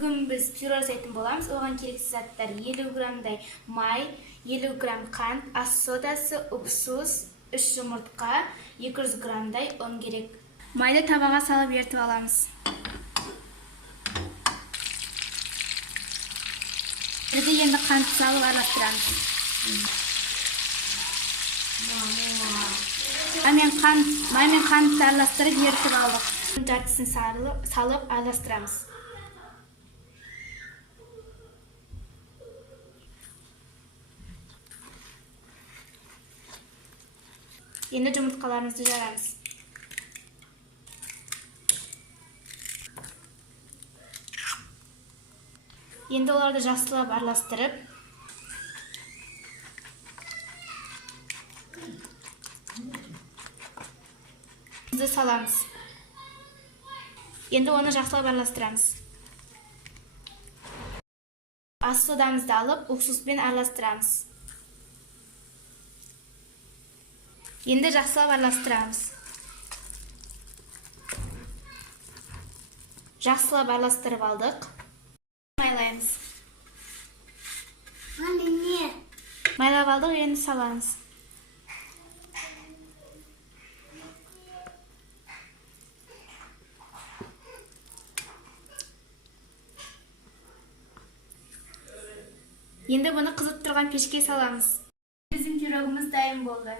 Бүгін біз пюре жасайтын боламыз. Оған керексіз заттар 50 граммдай май, 50 грамм қант, ас содасы, уксус, 3 жұмыртқа, 200 граммдай ұн керек. Майды табаға салып ертіп аламыз. Бірде енді қант салып араластырамыз. Май мен қантты араластырып ертіп алдық. Жартысын салып араластырамыз. Енді жұмыртқаларымызды жарамыз. Енді оларды жақсылап араластырып, саламыз. Енді оны жақсылап араластырамыз. Ас содамызды алып, уксуспен араластырамыз. Енді жақсылап араластырамыз. Жақсылап араластырып алдық. Майлаймыз. Майлап алдық, енді саламыз. Енді бұны қызып тұрған пешке саламыз. Біздің пирогымыз дайын болды.